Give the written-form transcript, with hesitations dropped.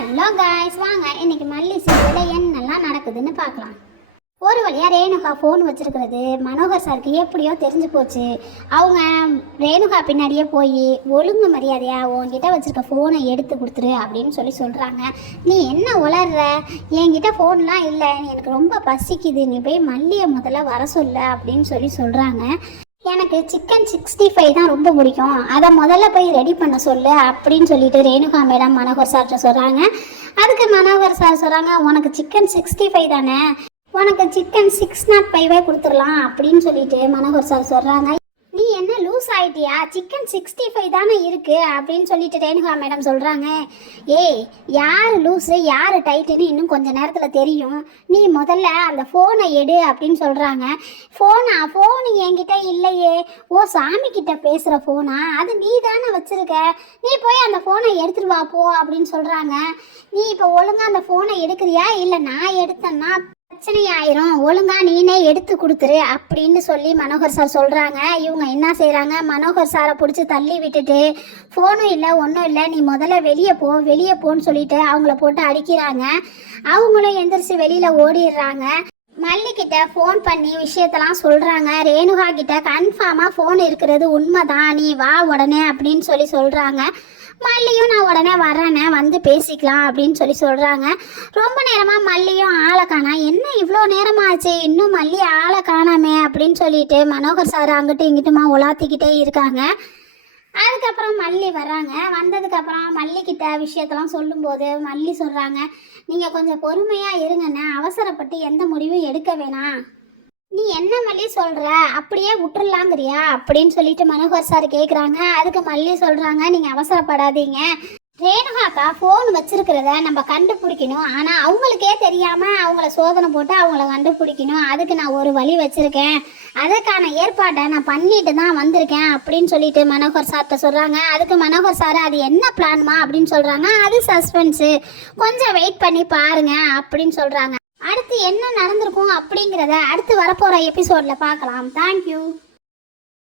Hello guys, வாங்க இன்னைக்கு மல்லி சீரியலில் என்னெல்லாம் நடக்குதுன்னு பார்க்கலாம். ஒரு வழியாக ரேணுகா ஃபோன் வச்சுருக்கிறது மனோகர் சாருக்கு எப்படியோ தெரிஞ்சு போச்சு. அவங்க ரேணுகா பின்னாடியே போய் ஒழுங்கு மரியாதையாக உங்ககிட்ட வச்சுருக்க ஃபோனை எடுத்து கொடுத்துரு அப்படின்னு சொல்கிறாங்க. நீ என்ன உளர்ற, என்கிட்ட ஃபோன்லாம் இல்லை, எனக்கு ரொம்ப பசிக்குது, நீ போய் மல்லியை முதல்ல வர சொல்ல அப்படின்னு சொல்கிறாங்க. எனக்கு சிக்கன் 65 தான் ரொம்ப பிடிக்கும், அதை முதல்ல போய் ரெடி பண்ண சொல்லு அப்படின்னு சொல்லிட்டு ரேணுகா மேடம் மனோகர் சார்கிட்ட சொல்கிறாங்க. அதுக்கு மனோகர் சார் சொல்கிறாங்க, உனக்கு சிக்கன் 65 தானே, உனக்கு சிக்கன் 605 கொடுத்துடலாம் அப்படின்னு சொல்லிட்டு மனோகர் சார் சொல்கிறாங்க. நீ என்ன லூஸ் ஆயிட்டியா, சிக்கன் 65 தானே இருக்கு அப்படின்னு சொல்லிட்டு ரேணுகா மேடம் சொல்கிறாங்க. ஏய், யார் லூஸு யார் டைட்டுன்னு இன்னும் கொஞ்சம் நேரத்தில் தெரியும், நீ முதல்ல அந்த ஃபோனை எடு அப்படின்னு சொல்கிறாங்க. ஃபோனு என்கிட்ட இல்லையே. ஓ, சாமி கிட்ட பேசுகிற ஃபோனா, அது நீ தானே வச்சுருக்க, நீ போய் அந்த ஃபோனை எடுத்துட்டு வா போ அப்படின்னு சொல்கிறாங்க. நீ இப்போ ஒழுங்காக அந்த ஃபோனை எடுக்கிறியா, இல்லை நான் எடுத்தேன்னா பிரச்சனை ஆயிரும், ஒழுங்கா நீனே எடுத்து கொடுத்துரு அப்படின்னு சொல்லி மனோகர் சார் சொல்கிறாங்க. இவங்க என்ன செய்கிறாங்க, மனோகர் சாரை பிடிச்சி தள்ளி விட்டுட்டு ஃபோனும் இல்லை ஒன்றும் இல்லை, நீ முதல்ல வெளியே போன்னு சொல்லிட்டு அவங்கள போட்டு அடிக்கிறாங்க. அவங்களும் எந்திரிச்சு வெளியில் ஓடிடுறாங்க. மல்லிக்கிட்ட ஃபோன் பண்ணி விஷயத்தெல்லாம் சொல்கிறாங்க. ரேணுகா கிட்ட கன்ஃபார்மாக ஃபோன் இருக்கிறது உண்மைதான், நீ வா உடனே அப்படின்னு சொல்கிறாங்க. மல்லியும் நான் உடனே வர்றேனே, வந்து பேசிக்கலாம் அப்படின்னு சொல்கிறாங்க. ரொம்ப நேரமாக மல்லியும் ஆளை காணா, என்ன இவ்வளோ நேரமாச்சு இன்னும் மல்லி ஆளை காணாமே அப்படின்னு சொல்லிட்டு மனோகர் சார் அங்கிட்டு இங்கிட்டுமா உலாத்திக்கிட்டே இருக்காங்க. அதுக்கப்புறம் மல்லி வர்றாங்க. வந்ததுக்கப்புறம் மல்லிக்கிட்ட விஷயத்தெல்லாம் சொல்லும்போது மல்லி சொல்கிறாங்க, நீங்கள் கொஞ்சம் பொறுமையாக இருங்கண்ணே, அவசரப்பட்டு எந்த முடிவும் எடுக்க வேணாம். நீ என்ன மல்லி சொல்கிற, அப்படியே விட்டுறலாங்கிறியா அப்படின்னு சொல்லிட்டு மனோகர் சார் கேட்குறாங்க. அதுக்கு மல்லி சொல்கிறாங்க, நீங்கள் அவசரப்படாதீங்க, ரேணுகாக்கா ஃபோன் வச்சிருக்கிறத நம்ம கண்டுபிடிக்கணும், ஆனால் அவங்களுக்கே தெரியாமல் அவங்கள சோதனை போட்டு அவங்கள கண்டுபிடிக்கணும், அதுக்கு நான் ஒரு வழி வச்சுருக்கேன், அதுக்கான ஏற்பாட்டை நான் பண்ணிட்டு தான் வந்திருக்கேன் அப்படின்னு சொல்லிட்டு மனோகர் சார்கிட்ட சொல்கிறாங்க. அதுக்கு மனோகர் சார், அது என்ன பிளான்மா அப்படின்னு சொல்கிறாங்க. அது சஸ்பென்ஸு, கொஞ்சம் வெயிட் பண்ணி பாருங்க அப்படின்னு சொல்கிறாங்க. அடுத்து என்ன நடந்திருக்கும் அப்படிங்கிறத அடுத்து வரப்போகிற எபிசோடில் பார்க்கலாம். தேங்க்யூ.